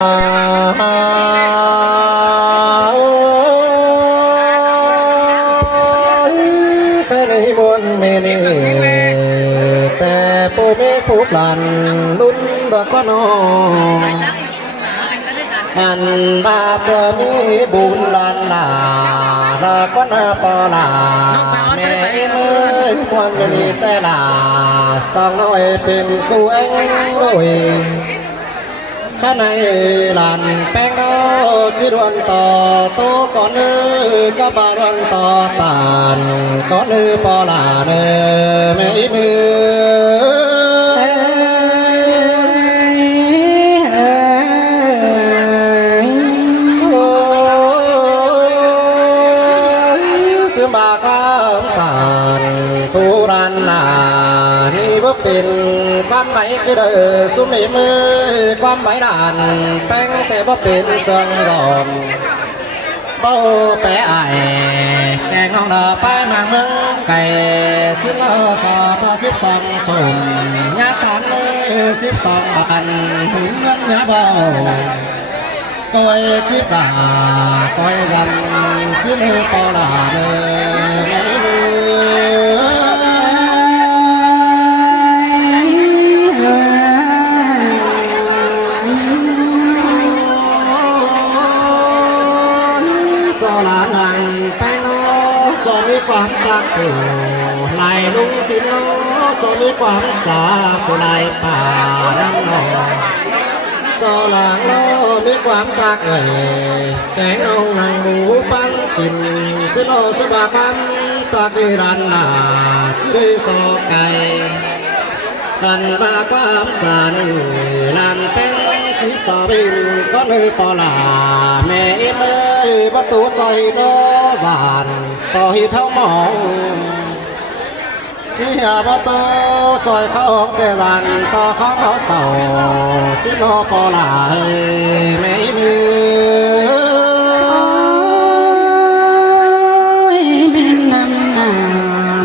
cái này buồn mê nêแต่ปูมีฟูปลันลุ้นบ่ก็นออันบาปมีบุญลันลาละก็นาปอลาแม่มือความมีแต่ลาสองน้อยเป็นกูเองด้วยข้าในลานแป้งเอาจีดวนต่อโตก่อนนื้อก็บาดวนต่อตานก่อนนื้อปอลาเนอแม่มือบาความตานฟูรันนานี่บ่เป็นความหมายคือเด้อสุมีมือความหมายด่านแป้งแต่บ่เป็นเสียงร้องเบ้าแปะไอแกงน้องดาไปมาเมืองไก่สิลสอทอ12สุ่มยาการเลย12บาทหุ่นเงินยาเบาก้อยจิบาก้อยรำสิเลปอลาเนไม่รู้จอลานังไปโนจอมีความตักผู้ลายลุงสิโนจอมีความจ่าผู้ลายป่าน้ำนองจอหลังโลมีความตากเอ่ยแกงนองนางหมูปันกินสิโลสบาปันตากดีรันนาจิริโซไก่ดันบาความจานีลานเป็นจิสอบินก็นึปอลาแม่เมยประตูใจโตสานต่อหิเท่ามองที่หาประตูจอยเข้าห้องแต่หลังต่อข้องเขาเสาสิโนปอลาไม่มือเม่นนำหน้า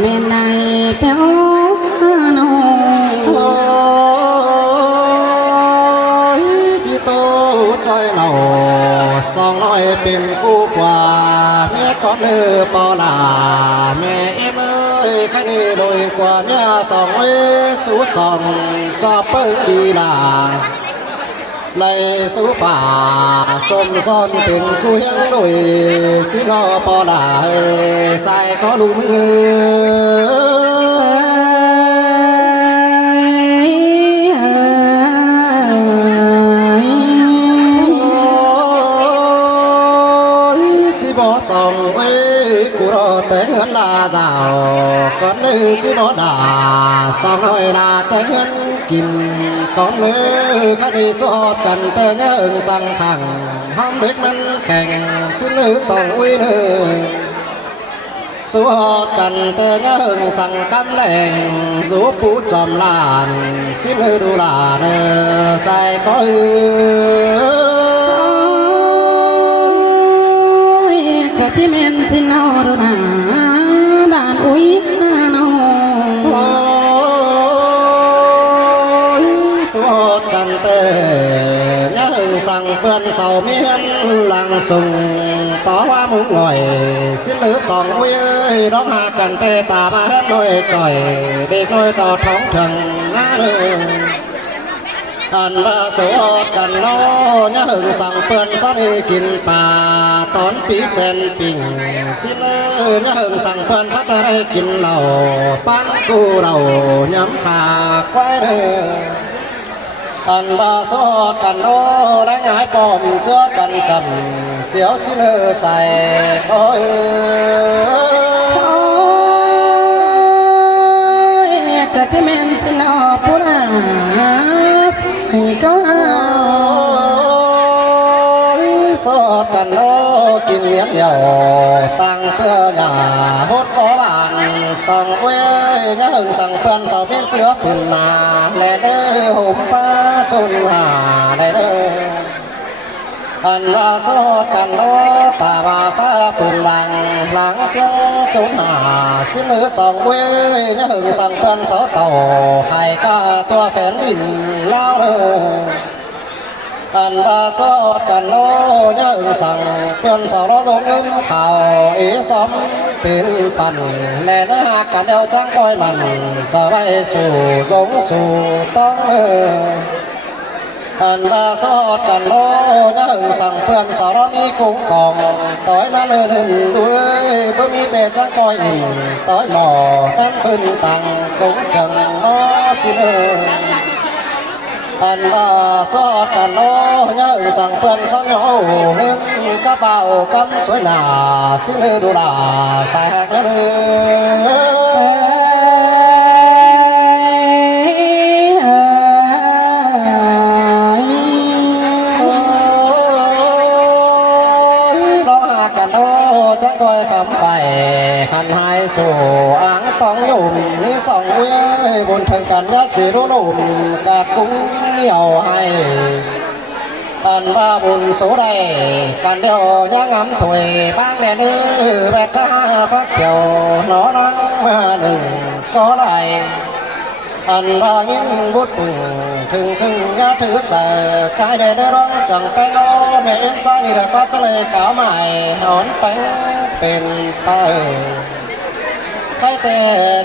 เม่นในเปียวโนจิโตจอยเหล่าสองน้อยเป็นกู้ฟ้าแม่ก้อนเนื้อปอลาแม่เมื่อแค่นี้โดยความยาสองเวสูสองจอบเปิ้งดีลาไล่สูฝ่าสมซ้อนเป็นคู่ยังโดยสิโนปอลาใส่ก็ลุงเงสองเอ้กูรอแต่เงินลาเจ้าก่อนนึกที่บ่ด่าสองน้อยลาแต่เงินกินก่อนนึกคดีสอดกันแต่เงินสั่งขังห้องเด็กมันแข่งสิ้นลือสองวินสวดกันแต่เงินสั่งกำแรงสูปูจอมลานสิ้นลือดูลานใส่ก็ที่เม่นสินอรนาด่านอุ้ยนอสวดกันเตะยังสั่งเพื่อนเสาเมียนหลังส่งต่อว่ามุ้งหน่อยสิ้นหรือสองวิร้องหากันเตะตามาเฮ็ดน้อยจ่อยเด็กน้อยต่อท้องถึงน้าอันว่าสวดกันล้อยังสั่งเพื่อนสามีกินป่าตอนปีเจนปิ่งสิเลยังสั่งเพื่อนชักอะไรกินเหล้าปั้นกูเราย้ำขาควายเด้ออันว่าสวดกันล้อได้หายปอมเจอกันจำเจียวสิเลใส่คอยจะที่เม่นสินอปุราก็สอดกันโลกินเลี้ยงเหยาตั้งเพื่อหยาหดก้อบานส่องเว้ยยังสั่งเพื่อนสาวเป็นเสือขึ้นมาและเด้อห่มฟ้าจนหาได้เด้ออันว่าสอดกันโลตาว่าฟ้าฝุ่นบังหลังเสียงจนหาสิ้นเหลือสองเว้ยยังสั่งเพื่อนสาวเต่าให้ก้าตัวแฝนดินเล่า อันว่าสอดกันโลยังสั่งเพื่อนสาวร้องเงินข่าวอีสมเป็นฟันแลนะหากกันเดียวจังก้อยมันจะไปสู่สงสู่ต้องอันว่าสอดกันโลยังสั่งเพื่อนสาวร้องมีกุ้งกองต่อยนั้นเลื่นด้วยเพื่อมีแต่จังก้อยอินต่อยหมอนั้นขึ้นตังกุ้งสั่งมอสิเลอันว่าสอดกันโลยังสั่งเพื่อนสาวเหงาเงินกระเป๋ากำสวยหนาสิเลดูลาสายหักเลยจะคอยคำไปขันหายสู่อ่างต้องยุ่มนี่สองเว้ยบนถึงกันยักจีรุ่นุ่มกาดกุ้งเหนียวให้อันว่าบุญสูได้กันเดียวยังงำถวยบ้างแน่เนื้อแบบช้าฟักเขียวหนอนังมาหนึ่งก็ได้อันว่ายินบุตรถึงครึ่งยาถือเจอกายได้ร้องสั่งไปโน้แม่เอ็มใจนี่เด็กก็จะเลยเก่าใหม่หอนไปเป็นไปใครแต่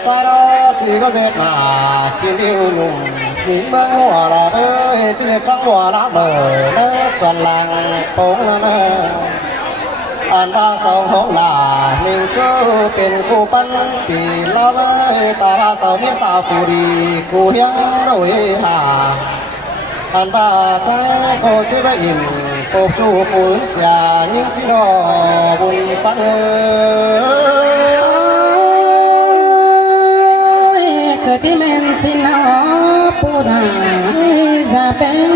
ใจเราจีบเสร็จมากินดิ้วหนุ่มนิ่มเบื้องหัวเราเอ้ยจีเด็ดสังหัวละเมื่อเนื้อส่วนหลังโป่งละเนื้ออันว่าสองหงหลาหนึ่งจูเป็นกูปั้นปีละเว้ยตาว่าสาวมีสาวผู้ดีกูยังโดยหาอันว่าใจโคจิบอินปกจูฝืนเสียยิ่งสิโนบุญปังเกิดที่เมนสินอปูดาจะเป็น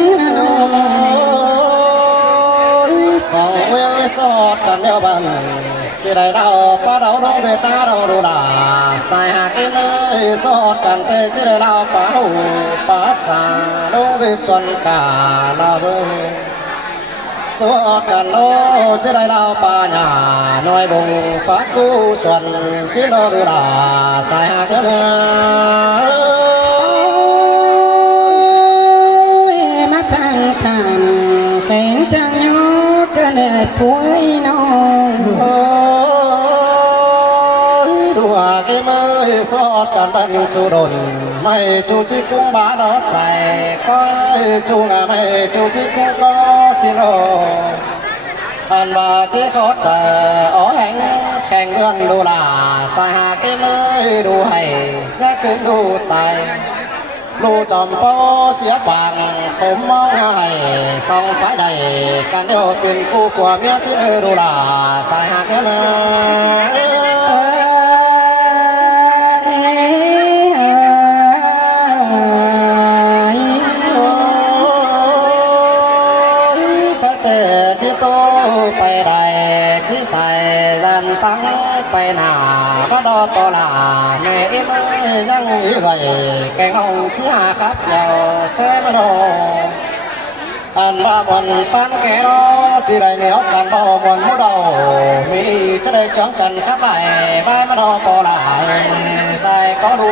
สองเวลสอดกันเดียวบันจีได้เราป้าเราน้องเจตาเราดูดาสายหักเอ็มสอดกันเตจีได้เราป้าหูป้าสาน้องเจส่วนกาลาเวสอดกันโลจีได้เราป้าหน้าน้อยบงฟ้ากูส่วนสิโนดูดาสายหักเอ็มมาทางทางแข่งจังยอก็เด็ดป่วยน้องดูหากเมื่อสอดกันบรรจุดนไม่จูจิกุ้งบาดอใส่ก็จูงาไม่จูจิกุ้งก็สิโนอันว่าจีเขาจะอ๋อแห่งแข่งเงินดูลาสายหากเมื่อดูให้แค่คืนดูตายดูจอมโปเสียฟังผมมองให้ส่องฟ้าใดกันเดียวเป็นคู่ผัวเมียสิดูลาสายหักเนื้ไปได้ที่ใส่ยันตั้งไปหน้าก็ดอปลาในไม่ยังอีกเลยแกงห้องที่หาครับเจ้าเสมาโนอันว่าบนปันแกรอที่ได้เหนียวกันบ่บนมุดเอามีจะได้จ้องกันครับไปบ้านมาดอปลาใส่ก็ดู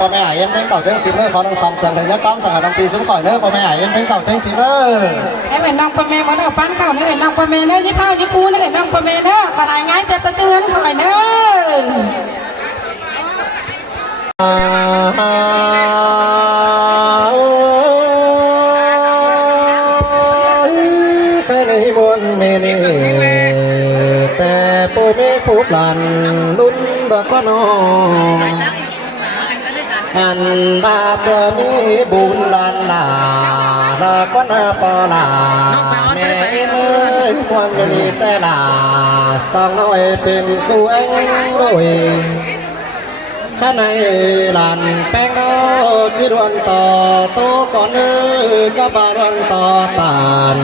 พ่อแม่เอ็มเต้นเก่าเต้นซิมเมอร์ขอทั้งสองเสียงถึงยักษ์ก้อมสั่งทั้งตีซุ้มข่อยเนอพ่อแม่เอ็มเต้นเก่าเต้นซิมเมอร์ไอ้เหมือนน้องพ่อแม่มาเด้อปั้นข้าวนี่เหมือนน้องพ่อแม่เด้อยี่พ้ายี่ฟูนี่เหมือนน้องพ่อแม่เด้อขอรายงานเจ็บตะเจือนข่อยเด้อไปในบนเมนีแต่ปูไม่ฟูปลันลุ้นบักก็นออันบาปมีบุญลันลาละก็นาปลาแม่เมื่อความเป็นแต่ลาสองน้อยเป็นกูเองรวยข้าในลานแป้งเอาจีดวนต่อโตก่อนเนื้อกะบาดวนต่อตาน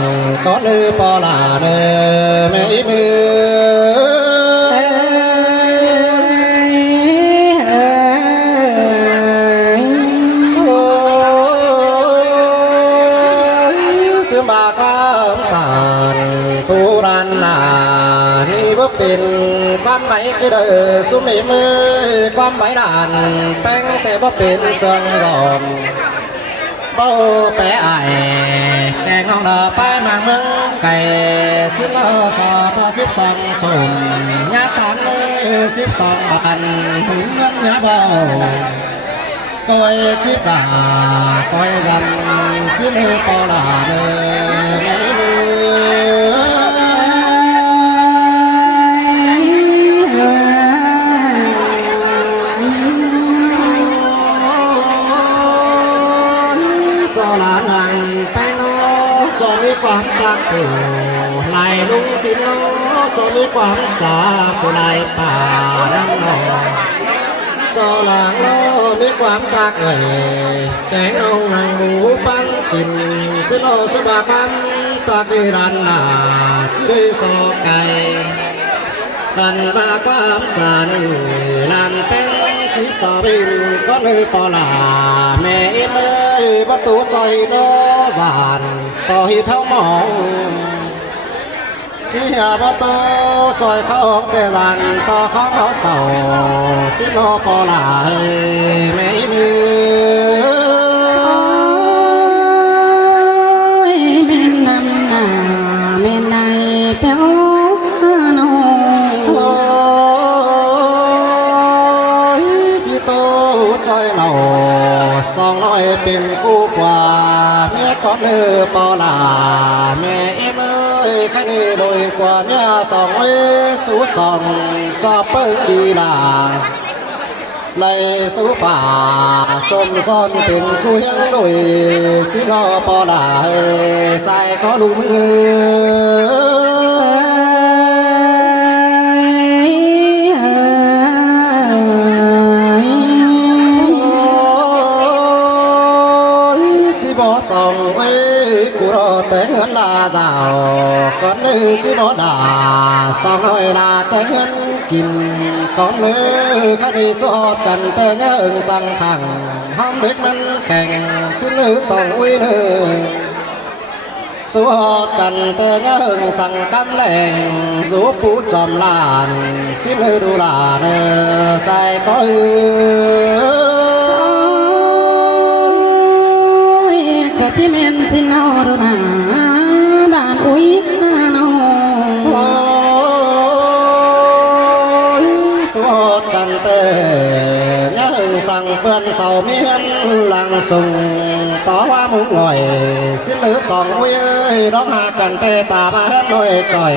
ก่อนเนื้อปลาเนื้อแม่มือบากน้ำตาลฟูรันนานี่บ่เป็น ความไหวคือเด้อสุมีมือความไหวด่านแป้งแต่บ่เป็นเสื่องยอมเบ้าแปะไอแกงเอาเด้อไปมางเมืองไก่สิบล้อสอทอ12สุ่มยาตานมือ12บันหุ่นเงินยาเบาก้อยจิบาก้อยรำสิเลือปอลาเนื้อไม่มืจอลานังไปโนจอมีความตักผู้ไหลลุงสิโนจอมีความจ่าผู้ไหลป่าดังนอจอหลังโลมีความตักเอ่ยแกงเอาหนังหมูปันกินสิโนสบาพันตักดีรันนาจิริโซไก่ดันบาความจานลันเป็นจิสอบินก็เลยปอลาแม่เมยประตูใจโนสานต่อหิเท่ามองที่หาประตูจอยเข้าห้องแต่ลันต่อข้องเขาเสาสิโนปอลาไม่มือเม่นนำหน้าเม่นในเต้าโนที่โตจอยเหล่า200เป็นกู้ฟ้าเมียก้อนเนื้อปอลาแม่เมื่อยคันนี้โดยฟ้าเมีย2สู้2จอเปิ้งดีลาไล่สู้ฝ่าสมซ้อนเป็นคู่ยังโดยสิรอปอลาใส่ก็ลุงเงสองไว้กูรอแต่เงินลาเจ้าก่อนนึงที่บ่ด่าสองน้อยลาแต่เงินกินก่อนนึงคดีสอดกันแต่เงินสั่งขังห้องเด็กมันแข่งสิ้นหรือสองอุ้ยนึงสวดกันแต่เงินสั่งกำแหลงสูปูจอมลานสิ้นหรือดูลาเนอใส่ก็ที่เมนสินอรนาด่านอุ้ยนอสวดกันเตะยังสั่งเพื่อนเสามีเงินหลังส่งต่อว่ามุ้งหน่อยสิ้นหรือ2อุ้ยร้องหากันเตะตามาหน่อยจ่อย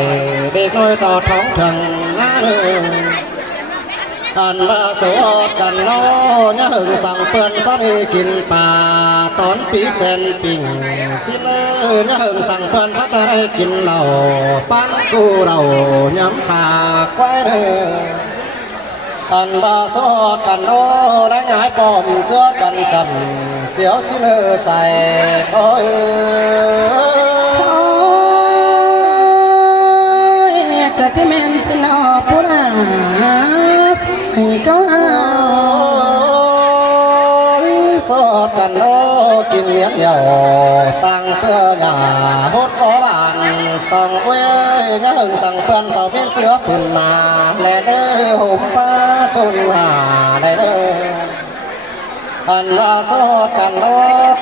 เด็กน้อยต่อท้องถึงน้าเนื้ออันว่าสวดกันล้อยังสั่งเพื่อนสามีกินป่าตอนปีเจนปิ่งสิเลยังสั่งเพื่อนสักได้กินเหล้าปั้นกูเราย้ำขาควายเด้ออันว่าสวดกันล้อได้หงายปอมเจอกันจำเจียวสิเลใส่ก็กะที่เมนสินอปุราก็สอดกันโลกินเลี้ยงเหยาตั้งเพื่อหยาหดกอบานส่องเว้ยยังสั่งเพื่อนเสาเป็นเสือขึ้นมาแลเด้อห่มฟ้าจนหาได้เด้ออันว่าสอดกันโล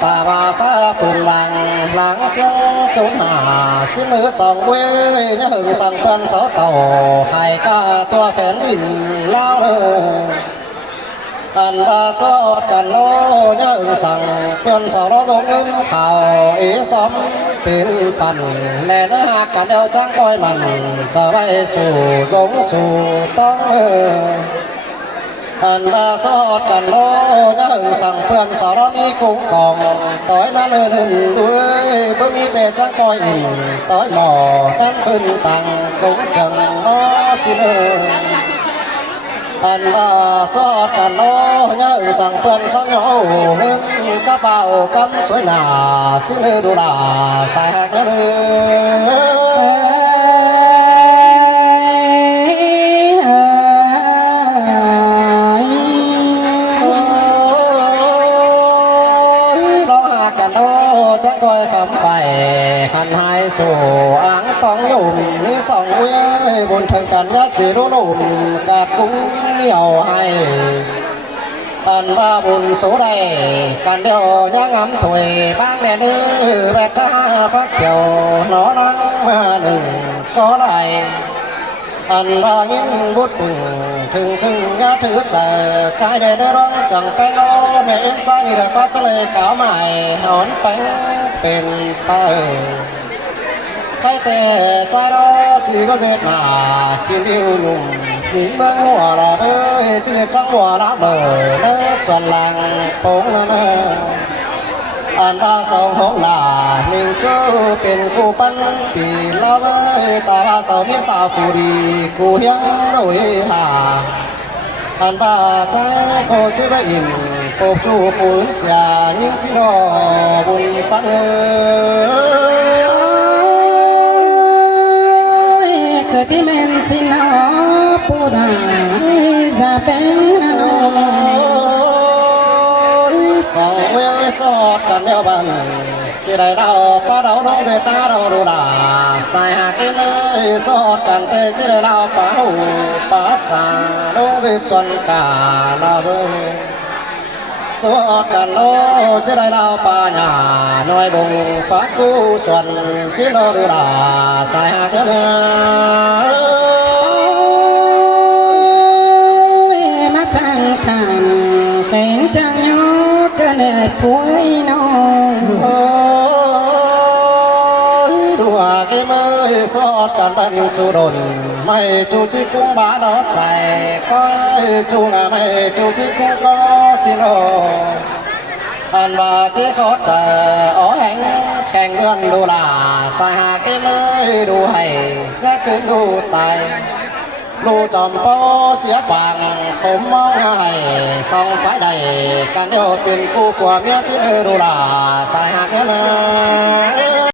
ตาว่าฟ้าขึ้นหลังเสียงจนหาสิ้นเหลือ2เว้ยยังสั่งเพื่อนเสาเต่าไข่กาตัวแฝนดินเล่าอันว่าสอดกันโลยังสั่งเพื่อนสาวร้องเงินข่าวอีสมเป็นฟันแลนะกันเดียวจ้างก้อยมันจะไปสู่สงสู่ต้องอันว่าสอดกันโลยังสั่งเพื่อนสาวมีกุ้งกองต่อยมาเลื่อนด้วยเพื่อมีแต่จ้างก้อยอินต่อยหมอนั้นขึ้นตังกุ้งสั่งมอสิเลอันว่าสอดกันโลยังสั่งเพื่อนสั่งเอาเงินกระเป๋ากำสวยหนาสิเลดูลาใส่หักเนื้ร้องหากันโลจะคอยคำไปขันหายสู่อ่างต้องยุ่มนี่2เว้ย บนถึงกันยัดจีรุ่นุ่มกาดกุ้งเหนียวให้อันว่าบุญสูได้กันเดียวยังงำถวยบ้างแน่นื้อแบบจ้าฟักเกี่ยวหนอนังมาหนึ่งก็ได้อันว่ายินบุตรบึงถึงถึงยาถือเจอกายได้ร้องสั่งไปโนแม่เอ็มใจนี่เด็กก็จะเลยก้าวใหม่หอนไปเป็นไปใครแต่ใจเราจีบเจ็ดมากินดิวหนุ่มหินเมืองหัวเราเอ้ยจีสังหัวละเบอเนื้อส่วนหลังโป่งนั่นอันว่าสองของหลาหนึ่งจูเป็นคู่ปั้นปีละเว้ยตาว่าสาวมีสาวผู้ดีกูยังลุยหาอันว่าใจโคจิบอินปกจูฝืนเสียยิ่งสิโนบุญปังเอ้ย เกิดที่แม่นสินอผู้ใดจะเป็นสองเวลสอดกันเดียวบันที่ได้เราป้าเราน้องเจตาเราดูดาใส่หากเอ็มสอดกันเตที่ได้เราป้าหูป้าสาน้องเจส่วนกาเราเว้ยสอดกันโลที่ได้เราป้าหน้าหน่อยบงฟ้ากูส่วนสิเราดูดาใส่หากเอ็ม มาทางกันแข่งจังยอก็ได้ป่วยน้อง โอ้ยดูหากเมื่อสอดกันบันจูดนไม่จูจิกุ้งบาดอใส่ก็จูงาไม่จูจิกุ้งก็สิโลอันว่าเจ้าเขาจะอ๋อแห่งแข่งเงินดูลาสายหากเมื่อดูให้แค่คืนดูตายลูจอมโปเสียขวางผมมองให้ส่องไฟใดการเดียวเป็นคู่ผัวเมียสิดูลา